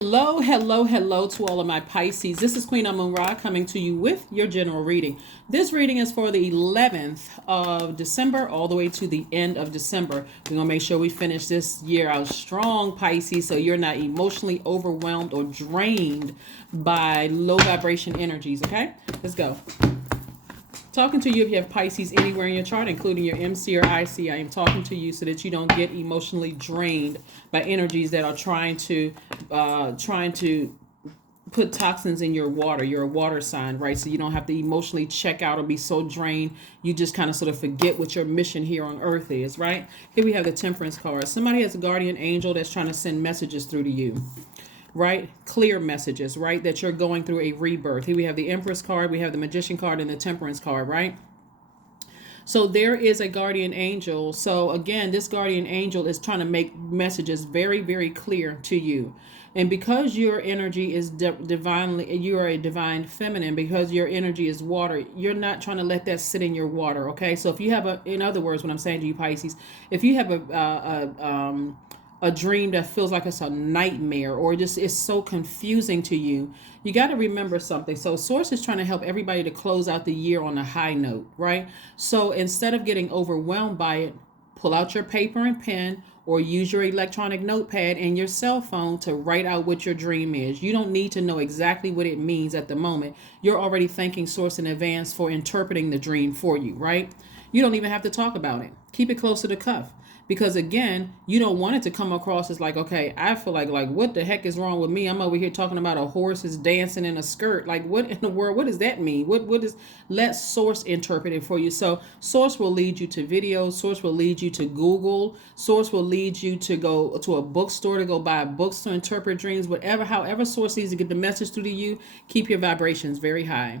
Hello, hello, hello to all of my Pisces. This is Queen Amun Ra coming to you with your general reading. This reading is for the 11th of December all the way to the end of December. We're going to make sure we finish this year out strong, Pisces, so you're not emotionally overwhelmed or drained by low vibration energies, okay? Let's go. Talking to you if you have Pisces anywhere in your chart, including your MC or IC. I am talking to you so that you don't get emotionally drained by energies that are trying to put toxins in your water. You're a water sign, right? So you don't have to emotionally check out or be so drained. You just kind of sort of forget what your mission here on earth is, right? Here we have the Temperance card. Somebody has a guardian angel that's trying to send messages through to you, right? Clear messages, right? That you're going through a rebirth. Here we have the Empress card, we have the Magician card, and the Temperance card, right? So there is a guardian angel. So again, this guardian angel is trying to make messages very, very clear to you. And because your energy is divinely, you are a divine feminine, because your energy is water, you're not trying to let that sit in your water, okay? So if you have in other words, what I'm saying to you, Pisces, if you have a dream that feels like it's a nightmare or just is so confusing to you, you got to remember something. So source is trying to help everybody to close out the year on a high note, right? So instead of getting overwhelmed by it, pull out your paper and pen or use your electronic notepad and your cell phone to write out what your dream is. You don't need to know exactly what it means at the moment. You're already thanking source in advance for interpreting the dream for you, right? You don't even have to talk about it. Keep it close to the cuff. Because again, you don't want it to come across as like, okay, I feel like what the heck is wrong with me? I'm over here talking about a horse is dancing in a skirt. Like, what in the world? What does that mean? What is? Let source interpret it for you. So source will lead you to videos. Source will lead you to Google. Source will lead you to go to a bookstore to go buy books to interpret dreams. Whatever, however, source needs to get the message through to you. Keep your vibrations very high,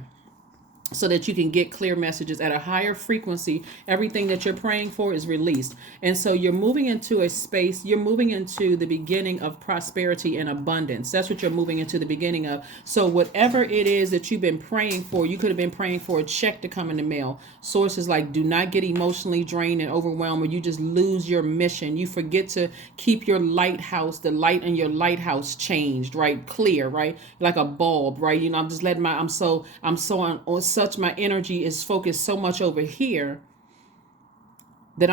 so that you can get clear messages at a higher frequency. Everything that you're praying for is released. And so you're moving into a space, you're moving into the beginning of prosperity and abundance. That's what you're moving into the beginning of. So whatever it is that you've been praying for, you could have been praying for a check to come in the mail. Sources like, do not get emotionally drained and overwhelmed or you just lose your mission. You forget to keep your lighthouse, the light in your lighthouse changed, right? Clear, right? Like a bulb, right? You know, I'm just letting I'm so on such, my energy is focused so much over here that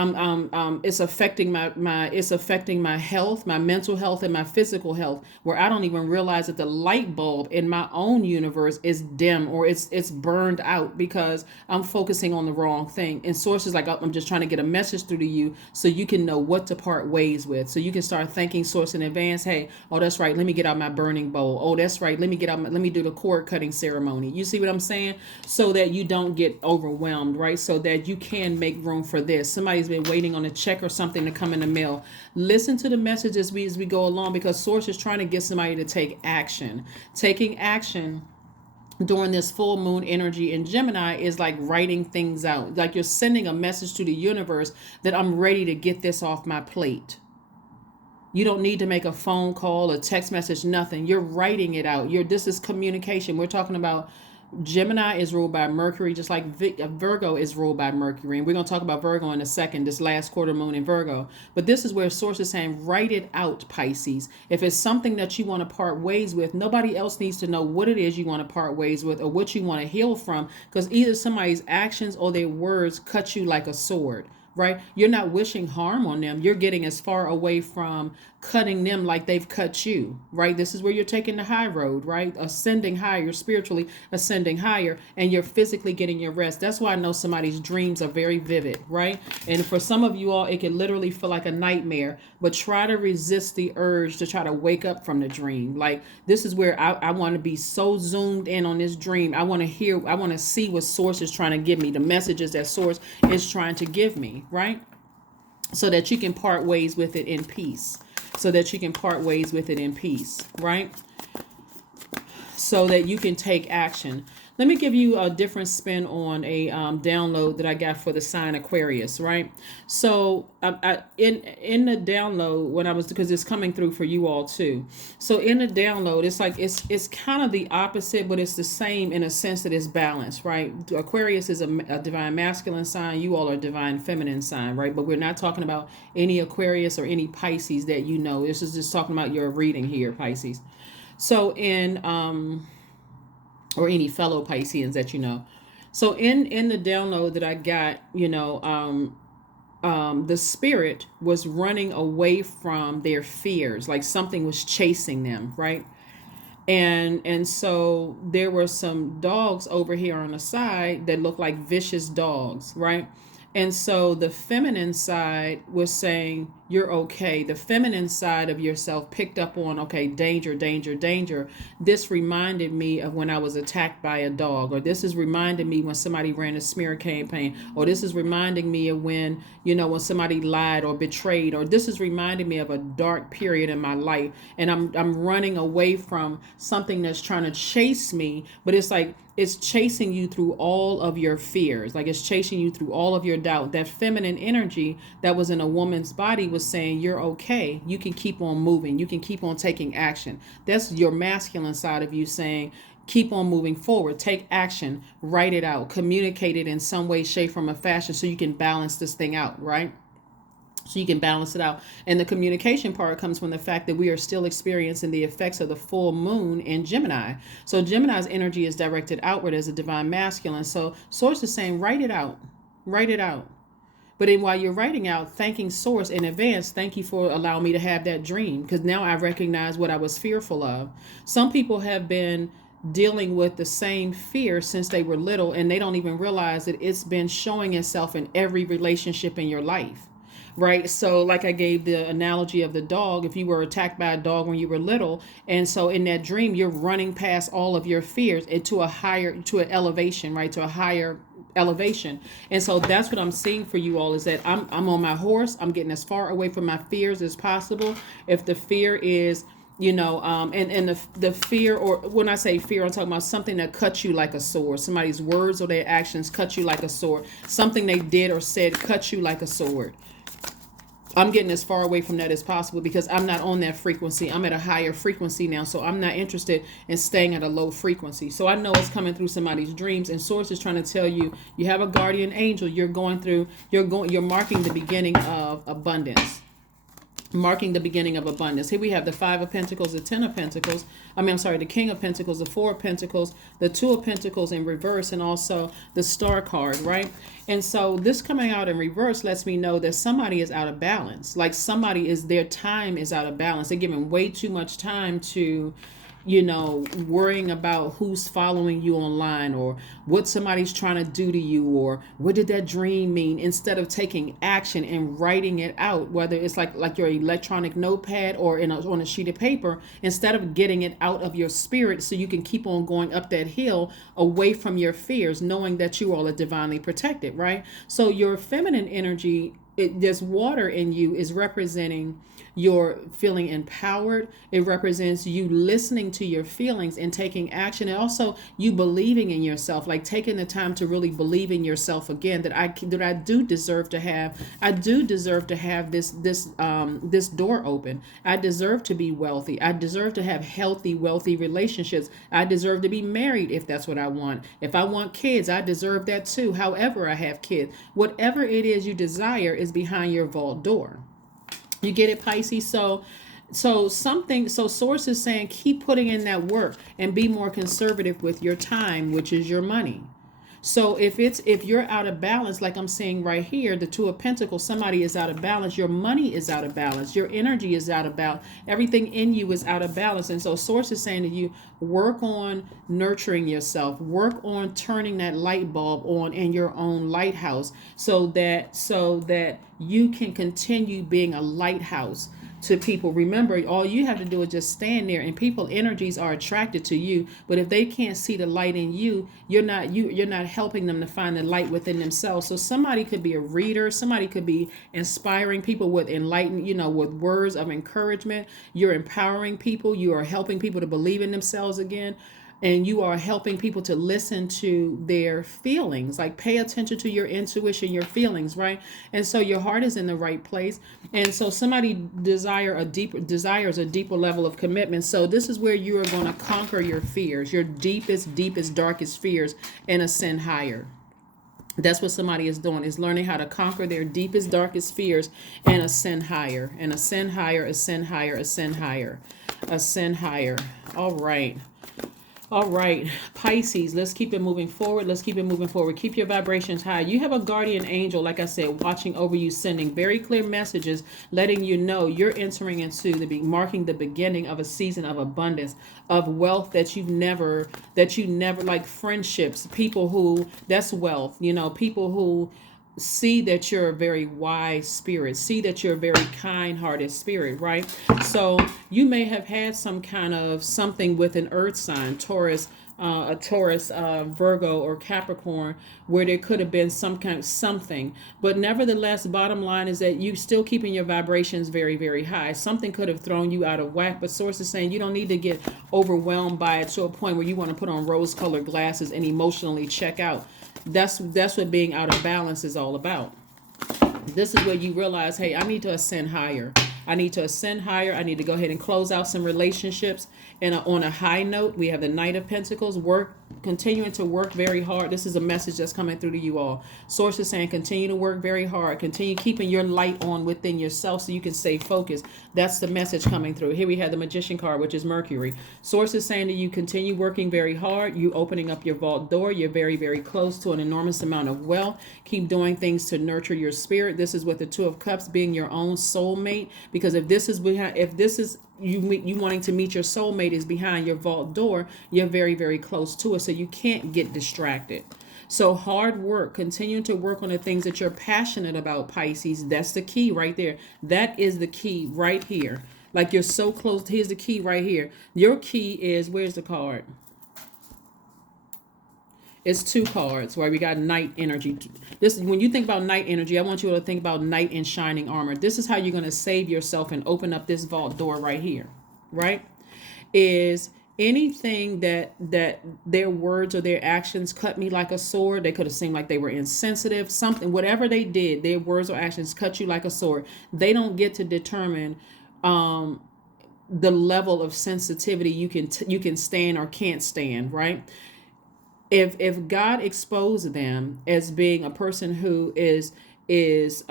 it's affecting my health, my mental health, and my physical health, where I don't even realize that the light bulb in my own universe is dim or it's burned out because I'm focusing on the wrong thing. And sources like, I'm just trying to get a message through to you so you can know what to part ways with, so you can start thanking source in advance. Hey, oh, that's right, let me get out my burning bowl. Oh, that's right, let me do the cord cutting ceremony. You see what I'm saying? So that you don't get overwhelmed, right? So that you can make room for this. Somebody's been waiting on a check or something to come in the mail. Listen to the messages as we go along, because source is trying to get somebody to take action. Taking action during this full moon energy in Gemini is like writing things out. Like you're sending a message to the universe that I'm ready to get this off my plate. You don't need to make a phone call, a text message, nothing. You're writing it out. This is communication. We're talking about Gemini is ruled by Mercury, just like Virgo is ruled by Mercury. And we're going to talk about Virgo in a second, this last quarter moon in Virgo. But this is where source is saying, write it out, Pisces. If it's something that you want to part ways with, nobody else needs to know what it is you want to part ways with or what you want to heal from, because either somebody's actions or their words cut you like a sword. Right? You're not wishing harm on them. You're getting as far away from cutting them like they've cut you, right? This is where you're taking the high road, right? Ascending higher, spiritually ascending higher, and you're physically getting your rest. That's why I know somebody's dreams are very vivid, right? And for some of you all, it can literally feel like a nightmare, but try to resist the urge to try to wake up from the dream. Like, this is where I want to be so zoomed in on this dream. I want to see what source is trying to give me, the messages that source is trying to give me, right? So that you can part ways with it in peace. Right? So that you can take action. Let me give you a different spin on a download that I got for the sign Aquarius, right? So in the download, when I was, because it's coming through for you all too. So in the download, it's like it's kind of the opposite, but it's the same in a sense that it's balanced, right? Aquarius is a divine masculine sign. You all are divine feminine sign, right? But we're not talking about any Aquarius or any Pisces that you know. This is just talking about your reading here, Pisces. So in or any fellow Pisceans that you know. So in the download that I got, the spirit was running away from their fears, like something was chasing them, right? And so there were some dogs over here on the side that looked like vicious dogs, right? And so the feminine side was saying, you're okay. The feminine side of yourself picked up on, okay, danger, danger, danger. This reminded me of when I was attacked by a dog, or this is reminding me when somebody ran a smear campaign, or this is reminding me of when, when somebody lied or betrayed, or this is reminding me of a dark period in my life. And I'm running away from something that's trying to chase me, but it's like, it's chasing you through all of your fears, like it's chasing you through all of your doubt. That feminine energy that was in a woman's body was saying, you're okay, you can keep on moving, you can keep on taking action. That's your masculine side of you saying, keep on moving forward, take action, write it out, communicate it in some way, shape, form, or fashion, so you can balance this thing out, right? So you can balance it out. And the communication part comes from the fact that we are still experiencing the effects of the full moon in Gemini. So Gemini's energy is directed outward as a divine masculine. So Source is saying, write it out, write it out. But then while you're writing out, thanking Source in advance, thank you for allowing me to have that dream, because now I recognize what I was fearful of. Some people have been dealing with the same fear since they were little, and they don't even realize that it's been showing itself in every relationship in your life. Right. So like I gave the analogy of the dog, if you were attacked by a dog when you were little, and so in that dream, you're running past all of your fears into to an elevation, right? To a higher elevation. And so that's what I'm seeing for you all, is that I'm on my horse. I'm getting as far away from my fears as possible. If the fear is, and the fear, or when I say fear, I'm talking about something that cuts you like a sword. Somebody's words or their actions cut you like a sword. Something they did or said cut you like a sword. I'm getting as far away from that as possible, because I'm not on that frequency. I'm at a higher frequency now. So I'm not interested in staying at a low frequency. So I know it's coming through somebody's dreams, and Source is trying to tell you, you have a guardian angel. You're marking the beginning of abundance. Marking the beginning of abundance. Here we have the Five of Pentacles, the Ten of Pentacles. The King of Pentacles, the Four of Pentacles, the Two of Pentacles in reverse, and also the Star card, right? And so this coming out in reverse lets me know that somebody is out of balance. Like their time is out of balance. They're giving way too much time to, worrying about who's following you online, or what somebody's trying to do to you, or what did that dream mean, instead of taking action and writing it out, whether it's like your electronic notepad or on a sheet of paper, instead of getting it out of your spirit so you can keep on going up that hill away from your fears, knowing that you all are divinely protected, right? So your feminine energy, there's water in you, is representing your feeling empowered. It represents you listening to your feelings and taking action, and also you believing in yourself, like taking the time to really believe in yourself again, that I do deserve to have. I do deserve to have this door open. I deserve to be wealthy. I deserve to have healthy, wealthy relationships. I deserve to be married if that's what I want. If I want kids, I deserve that too. However, I have kids. Whatever it is you desire is behind your vault door. You get it, Pisces? So Source is saying, keep putting in that work and be more conservative with your time, which is your money. So if you're out of balance, like I'm saying right here, the Two of Pentacles, somebody is out of balance. Your money is out of balance. Your energy is out of balance. Everything in you is out of balance. And so Source is saying to you, work on nurturing yourself. Work on turning that light bulb on in your own lighthouse, so that you can continue being a lighthouse to people. Remember, all you have to do is just stand there, and people energies are attracted to you. But if they can't see the light in you, you're not helping them to find the light within themselves. So somebody could be a reader, somebody could be inspiring people with with words of encouragement. You're empowering people, you are helping people to believe in themselves again. And you are helping people to listen to their feelings, like pay attention to your intuition, your feelings, right? And so your heart is in the right place. And so somebody desires a deeper level of commitment. So this is where you are going to conquer your fears, your deepest, darkest fears, and ascend higher. That's what somebody is doing, is learning how to conquer their deepest, darkest fears and ascend higher, ascend higher, ascend higher, ascend higher, ascend higher. All right. All right, Pisces, let's keep it moving forward. Let's keep it moving forward. Keep your vibrations high. You have a guardian angel, like I said, watching over you, sending very clear messages, letting you know you're entering into marking the beginning of a season of abundance, of wealth that you never, like friendships, people who, that's wealth, people who see that you're a very wise spirit, see that you're a very kind-hearted spirit, right? So you may have had some kind of something with an earth sign, Taurus, Virgo, or Capricorn, where there could have been some kind of something. But nevertheless, bottom line is that you still keeping your vibrations very, very high. Something could have thrown you out of whack, but source is saying you don't need to get overwhelmed by it to a point where you want to put on rose-colored glasses and emotionally check out. That's what being out of balance is all about. This is where you realize, hey, I need to ascend higher. I need to ascend higher. I need to go ahead and close out some relationships. And on a high note, we have the Knight of Pentacles, continuing to work very hard. This is a message that's coming through to you all. Source is saying continue to work very hard. Continue keeping your light on within yourself so you can stay focused. That's the message coming through. Here we have the Magician card, which is Mercury. Source is saying that you continue working very hard. You opening up your vault door. You're very, very close to an enormous amount of wealth. Keep doing things to nurture your spirit. This is with the Two of Cups being your own soulmate. Because if this is you wanting to meet your soulmate is behind your vault door, you're very, very close to it. So you can't get distracted. So hard work, continuing to work on the things that you're passionate about, Pisces. That's the key right there. That is the key right here. Like you're so close. Here's the key right here. Your key is, where's the card? It's two cards, right? We got Knight energy. This, when you think about Knight energy, I want you to think about Knight in shining armor. This is how you're going to save yourself and open up this vault door right here, right? Is anything that their words or their actions cut me like a sword. They could have seemed like they were insensitive, something, whatever they did, their words or actions cut you like a sword. They don't get to determine the level of sensitivity you can stand or can't stand, right? If God exposed them as being a person who is where's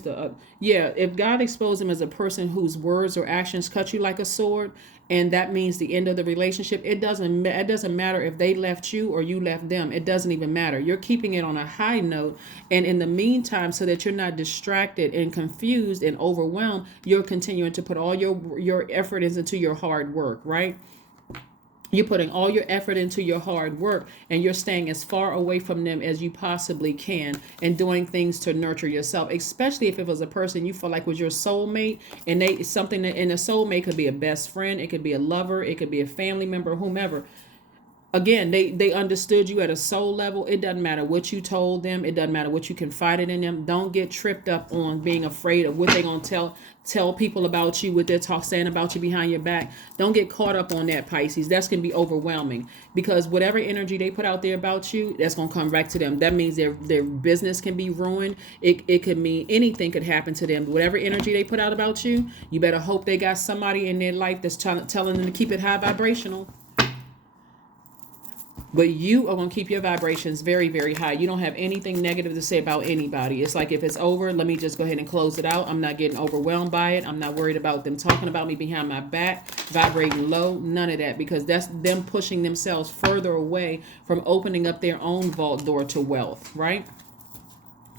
the if God exposed them as a person whose words or actions cut you like a sword, and that means the end of the relationship, it doesn't matter if they left you or you left them. It doesn't even matter. You're keeping it on a high note, and in the meantime, so that you're not distracted and confused and overwhelmed, you're continuing to put all your effort into your hard work, right? You're putting all your effort into your hard work, and you're staying as far away from them as you possibly can and doing things to nurture yourself, especially if it was a person you feel like was your soulmate, and a soulmate could be a best friend, it could be a lover, it could be a family member, whomever. Again, they understood you at a soul level. It doesn't matter what you told them. It doesn't matter what you confided in them. Don't get tripped up on being afraid of what they're going to tell people about you, what they're saying about you behind your back. Don't get caught up on that, Pisces. That's going to be overwhelming, because whatever energy they put out there about you, that's going to come back to them. That means their business can be ruined. It could mean anything could happen to them. Whatever energy they put out about you, you better hope they got somebody in their life that's telling them to keep it high vibrational. But you are going to keep your vibrations very, very high. You don't have anything negative to say about anybody. It's like, if it's over, let me just go ahead and close it out. I'm not getting overwhelmed by it. I'm not worried about them talking about me behind my back, vibrating low, none of that, because that's them pushing themselves further away from opening up their own vault door to wealth, right?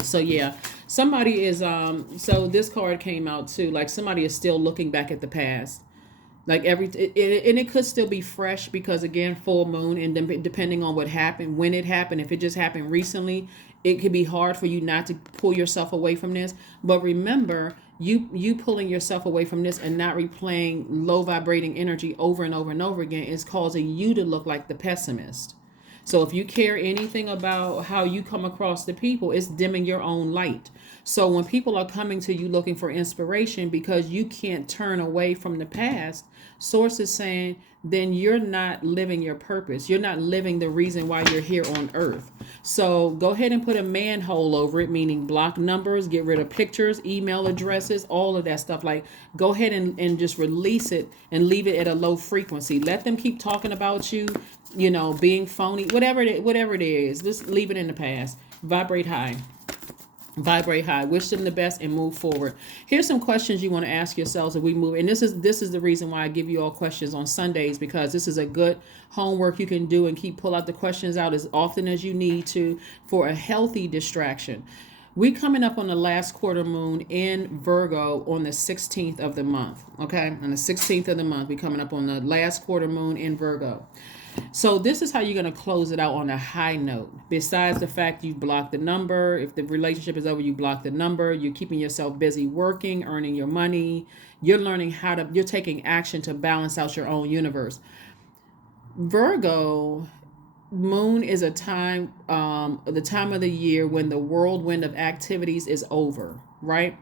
So yeah, somebody is, so this card came out too, like somebody is still looking back at the past. Like and it could still be fresh, because again, full moon, and depending on what happened, when it happened, if it just happened recently, it could be hard for you not to pull yourself away from this. But remember, you pulling yourself away from this and not replaying low vibrating energy over and over and over again is causing you to look like the pessimist. So if you care anything about how you come across the people, it's dimming your own light. So when people are coming to you looking for inspiration because you can't turn away from the past, source is saying, then you're not living your purpose. You're not living the reason why you're here on earth. So go ahead and put a manhole over it, meaning block numbers, get rid of pictures, email addresses, all of that stuff. Like, go ahead and just release it and leave it at a low frequency. Let them keep talking about you, being phony, whatever it is. Just leave it in the past. Vibrate high. Vibrate high, wish them the best, and move forward. Here's some questions you want to ask yourselves as we move, and this is the reason why I give you all questions on Sundays, because this is a good homework you can do and pull out the questions out as often as you need to for a healthy distraction. We coming up on the last quarter moon in Virgo on the 16th of the month. Okay, on the 16th of the month, we coming up on the last quarter moon in Virgo. So this is how you're going to close it out on a high note. Besides the fact you block the number, if the relationship is over, you block the number. You're keeping yourself busy working, earning your money. You're learning you're taking action to balance out your own universe. Virgo moon is a time, the time of the year when the whirlwind of activities is over, right?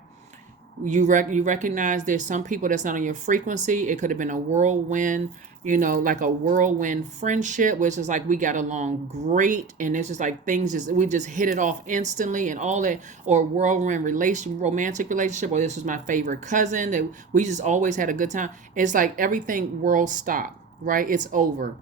You recognize there's some people that's not on your frequency. It could have been a whirlwind, like a whirlwind friendship, which is like we got along great, and it's just like we just hit it off instantly and all that, or whirlwind romantic relationship, or this was my favorite cousin that we just always had a good time. It's like everything world stopped, right? It's over.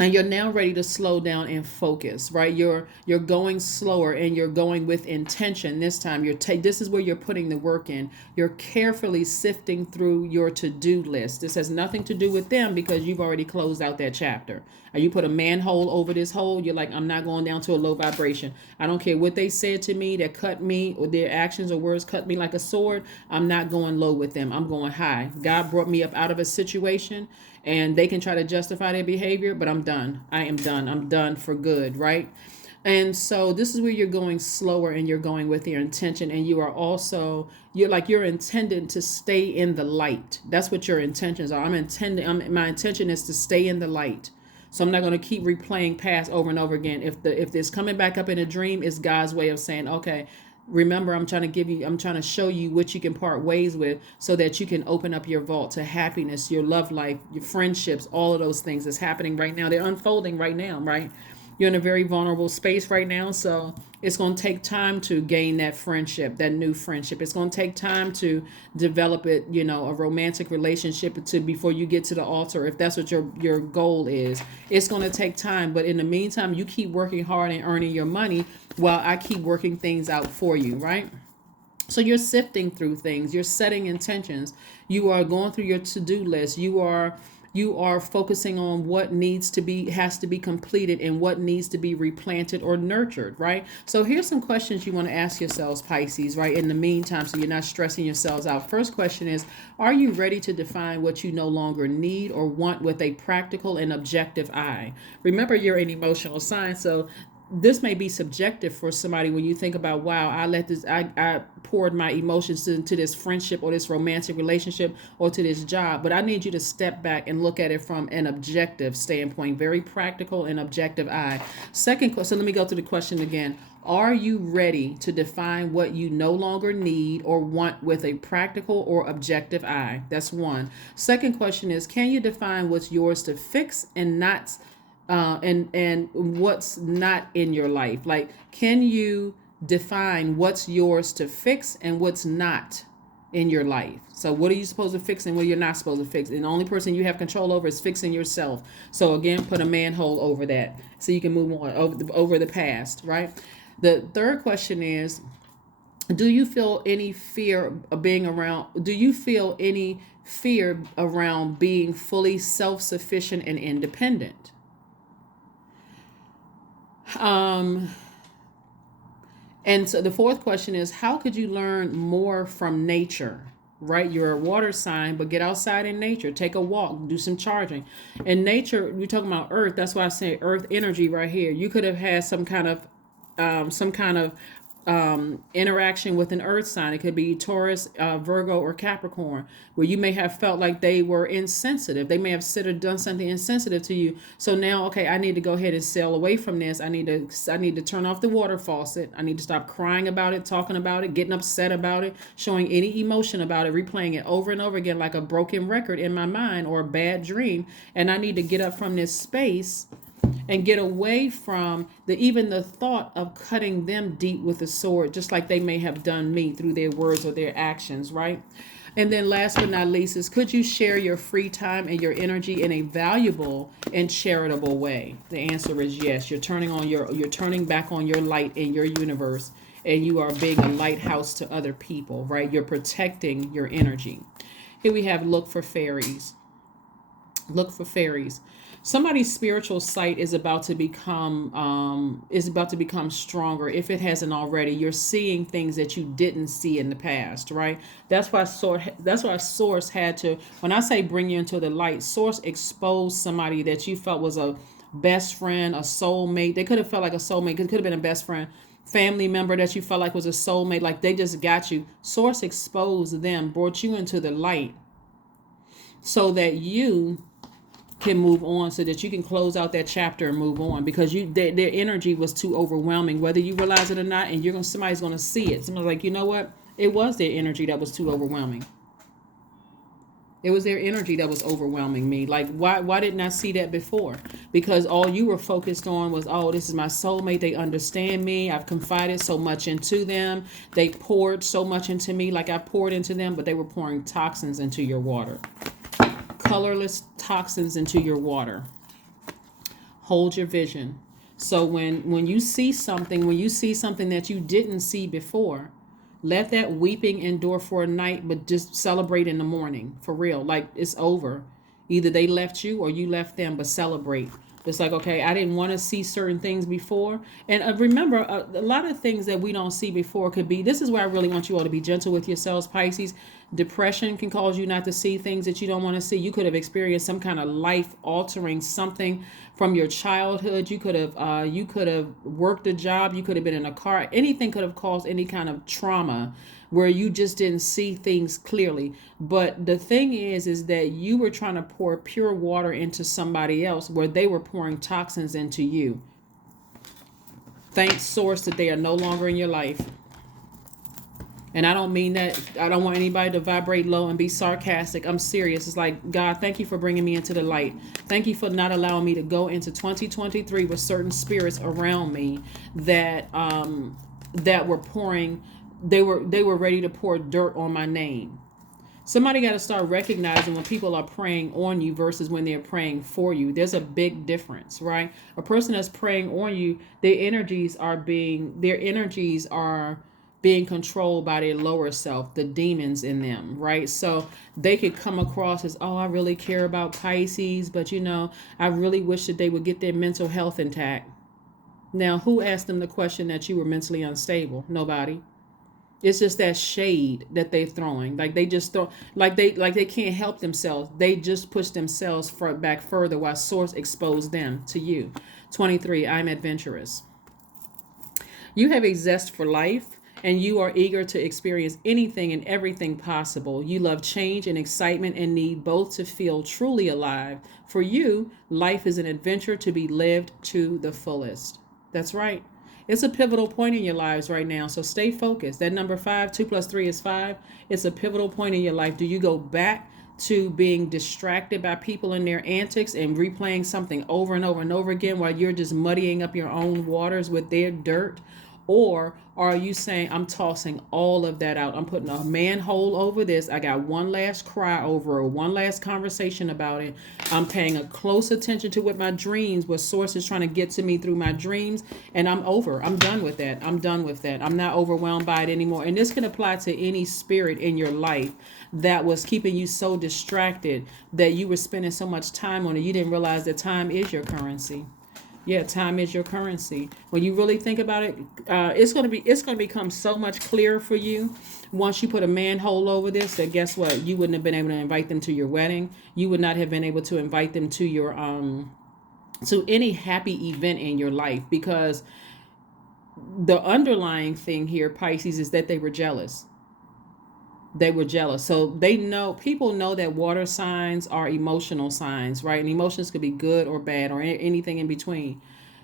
And you're now ready to slow down and focus, right? You're going slower, and you're going with intention this time. This is where you're putting the work in. You're carefully sifting through your to-do list. This has nothing to do with them because you've already closed out that chapter. You put a manhole over this hole. You're like, I'm not going down to a low vibration. I don't care what they said to me that cut me, or their actions or words cut me like a sword. I'm not going low with them. I'm going high. God brought me up out of a situation, and they can try to justify their behavior, but I'm done. I am done. I'm done for good, right? And so this is where you're going slower, and you're going with your intention, and you're intended to stay in the light. That's what your intentions are. My intention is to stay in the light. So I'm not going to keep replaying past over and over again. If this coming back up in a dream is God's way of saying, okay, remember, I'm trying to show you what you can part ways with, so that you can open up your vault to happiness, your love life, your friendships, all of those things that's happening right now. They're unfolding right now, right? You're in a very vulnerable space right now, so it's going to take time to gain that friendship, that new friendship. It's going to take time to develop it, a romantic relationship before you get to the altar, if that's what your goal is. It's going to take time, but in the meantime, you keep working hard and earning your money while I keep working things out for you, right? So you're sifting through things, you're setting intentions, you are going through your to-do list, you are focusing on what has to be completed, and what needs to be replanted or nurtured, right? So here's some questions you want to ask yourselves, Pisces, right? In the meantime, so you're not stressing yourselves out. First question is, are you ready to define what you no longer need or want with a practical and objective eye? Remember, you're an emotional sign, so this may be subjective for somebody when you think about, wow, I poured my emotions into this friendship or this romantic relationship or to this job. But I need you to step back and look at it from an objective standpoint, very practical and objective eye. Second question, so let me go to the question again. Are you ready to define what you no longer need or want with a practical or objective eye? That's one. Second question is, can you define what's yours to fix and not and what's not in your life? Like, can you define what's yours to fix and what's not in your life? So what are you supposed to fix and what you're not supposed to fix? And the only person you have control over is fixing yourself. So again, put a manhole over that so you can move on over the past, right? The third question is, do you feel any fear of being around? Do you feel any fear around being fully self-sufficient and independent? And so the fourth question is, how could you learn more from nature? Right? You're a water sign, but get outside in nature. Take a walk, do some charging. In nature, we're talking about earth. That's why I say earth energy right here. You could have had some kind of interaction with an earth sign. It could be Taurus, Virgo, or Capricorn, where you may have felt like they were insensitive. They may have said or done something insensitive to you. So now, okay, I need to go ahead and sail away from this. I need to turn off the water faucet. I need to stop crying about it, talking about it, getting upset about it, showing any emotion about it, replaying it over and over again like a broken record in my mind or a bad dream. And I need to get up from this space and get away from even the thought of cutting them deep with a sword, just like they may have done me through their words or their actions, right? And then last but not least is, could you share your free time and your energy in a valuable and charitable way? The answer is yes. You're turning back on your light in your universe, and you are being a lighthouse to other people, right? You're protecting your energy. Here we have look for fairies. Look for fairies. Somebody's spiritual sight is about to become stronger if it hasn't already. You're seeing things that you didn't see in the past, right? That's why source had to, when I say bring you into the light, source exposed somebody that you felt was a best friend, a soulmate. They could have felt like a soulmate. It could have been a best friend, family member that you felt like was a soulmate, like they just got you. Source exposed them, brought you into the light so that you can move on, so that you can close out that chapter and move on, because their energy was too overwhelming, whether you realize it or not. And somebody's gonna see it. Somebody's like, you know what, it was their energy that was too overwhelming. It was their energy that was overwhelming me. Like, why didn't I see that before? Because all you were focused on was, oh, this is my soulmate, they understand me, I've confided so much into them, they poured so much into me, like I poured into them, but they were pouring toxins into your water. Colorless toxins into your water. Hold your vision. So when you see something that you didn't see before, let that weeping endure for a night, but just celebrate in the morning. For real. Like, it's over. Either they left you or you left them, but celebrate. It's like, okay, I didn't want to see certain things before. And remember, a lot of things that we don't see before could be, this is where I really want you all to be gentle with yourselves, Pisces. Depression can cause you not to see things that you don't want to see. You could have experienced some kind of life altering something from your childhood. You could have worked a job. You could have been in a car. Anything could have caused any kind of trauma where you just didn't see things clearly. But the thing is that you were trying to pour pure water into somebody else where they were pouring toxins into you. Thank source that they are no longer in your life. And I don't mean that, I don't want anybody to vibrate low and be sarcastic. I'm serious. It's like, God, thank you for bringing me into the light. Thank you for not allowing me to go into 2023 with certain spirits around me that were pouring, they were ready to pour dirt on my name. Somebody got to start recognizing when people are praying on you versus when they're praying for you. There's a big difference, right? A person that's praying on you, their energies are being controlled by their lower self, the demons in them, right? So they could come across as, oh, I really care about Pisces, but I really wish that they would get their mental health intact. Now, who asked them the question that you were mentally unstable? Nobody. It's just that shade that they're throwing. Like they just throw, like they can't help themselves. They just push themselves back further while source exposed them to you. 23, I'm adventurous. You have a zest for life, and you are eager to experience anything and everything possible. You love change and excitement and need both to feel truly alive. For you, life is an adventure to be lived to the fullest. That's right. It's a pivotal point in your lives right now. So stay focused. That number 5, 2 plus 3 is 5. It's a pivotal point in your life. Do you go back to being distracted by people and their antics and replaying something over and over and over again while you're just muddying up your own waters with their dirt? Or are you saying, I'm tossing all of that out? I'm putting a manhole over this. I got one last cry over it, one last conversation about it. I'm paying a close attention to what my dreams, what source is trying to get to me through my dreams. And I'm over. I'm done with that. I'm done with that. I'm not overwhelmed by it anymore. And this can apply to any spirit in your life that was keeping you so distracted that you were spending so much time on it. You didn't realize that time is your currency. Yeah, time is your currency. When you really think about it, it's gonna become so much clearer for you once you put a manhole over this. That guess what? You wouldn't have been able to invite them to your wedding. You would not have been able to invite them to your to any happy event in your life, because the underlying thing here, Pisces, is that they were jealous. They were jealous. So people know that water signs are emotional signs, right? And emotions could be good or bad or anything in between.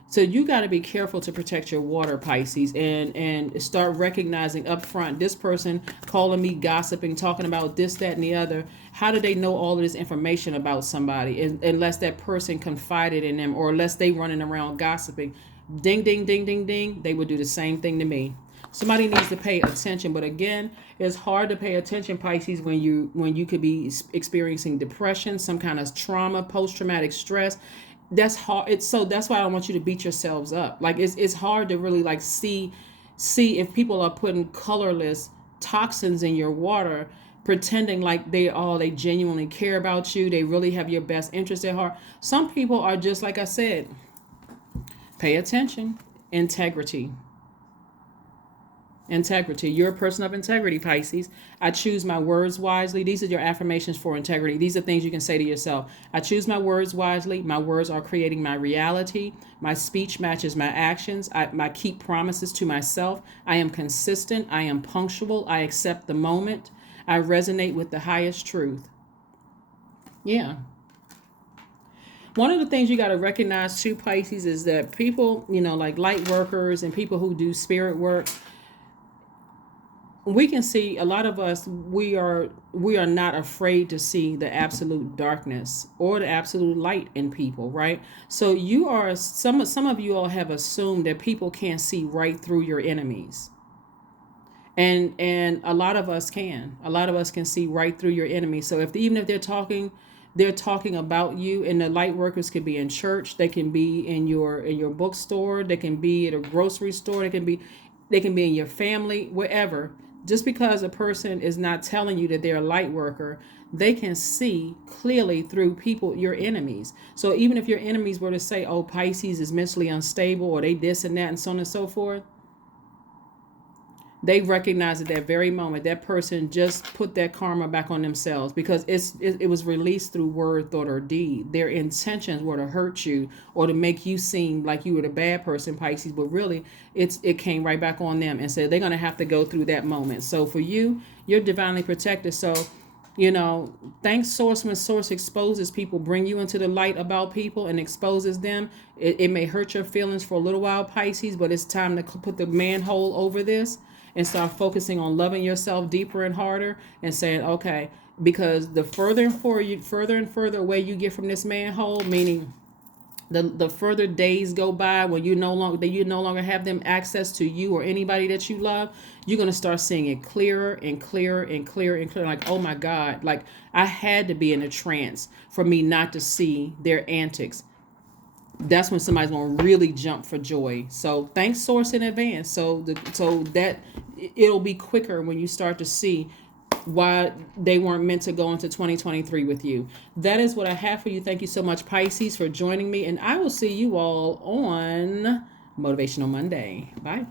So you got to be careful to protect your water, Pisces, and start recognizing up front, this person calling me, gossiping, talking about this, that, and the other. How do they know all of this information about somebody unless that person confided in them, or unless they running around gossiping? Ding, ding, ding, ding, ding. They would do the same thing to me. Somebody needs to pay attention. But again, it's hard to pay attention, Pisces, when you could be experiencing depression, some kind of trauma, post-traumatic stress. That's hard. That's why I don't want you to beat yourselves up. Like it's hard to really like see see if people are putting colorless toxins in your water, pretending like they genuinely care about you, they really have your best interest at heart. Some people are just like I said, pay attention. Integrity. You're a person of integrity, Pisces. I choose my words wisely. These are your affirmations for integrity. These are things you can say to yourself. I choose my words wisely. My words are creating my reality. My speech matches my actions. I keep promises to myself. I am consistent. I am punctual. I accept the moment. I resonate with the highest truth. Yeah. One of the things you got to recognize too, Pisces, is that people, like light workers and people who do spirit work, we can see a lot of us, we are not afraid to see the absolute darkness or the absolute light in people, right? So you are some of you all have assumed that people can't see right through your enemies. And a lot of us can see right through your enemies. So even if they're talking about you. And the light workers can be in church, they can be in your bookstore, they can be at a grocery store, they can be in your family, wherever. Just because a person is not telling you that they're a light worker, they can see clearly through people, your enemies. So even if your enemies were to say, oh, Pisces is mentally unstable, or they this and that and so on and so forth, they recognize at that very moment that person just put that karma back on themselves, because it was released through word, thought, or deed. Their intentions were to hurt you or to make you seem like you were the bad person, Pisces, but really it came right back on them, and said they're going to have to go through that moment. So for you, you're divinely protected. So thanks Source. When Source exposes people, bring you into the light about people and exposes them, it may hurt your feelings for a little while, Pisces, but it's time to put the manhole over this and start focusing on loving yourself deeper and harder, and saying, okay, because the further and further away you get from this manhole, meaning the further days go by when you no longer have them access to you or anybody that you love, you're going to start seeing it clearer and clearer and clearer and clearer. Like, oh my God, like I had to be in a trance for me not to see their antics. That's when somebody's going to really jump for joy. So thanks Source in advance. So that it'll be quicker when you start to see why they weren't meant to go into 2023 with you. That is what I have for you. Thank you so much, Pisces, for joining me. And I will see you all on Motivational Monday. Bye.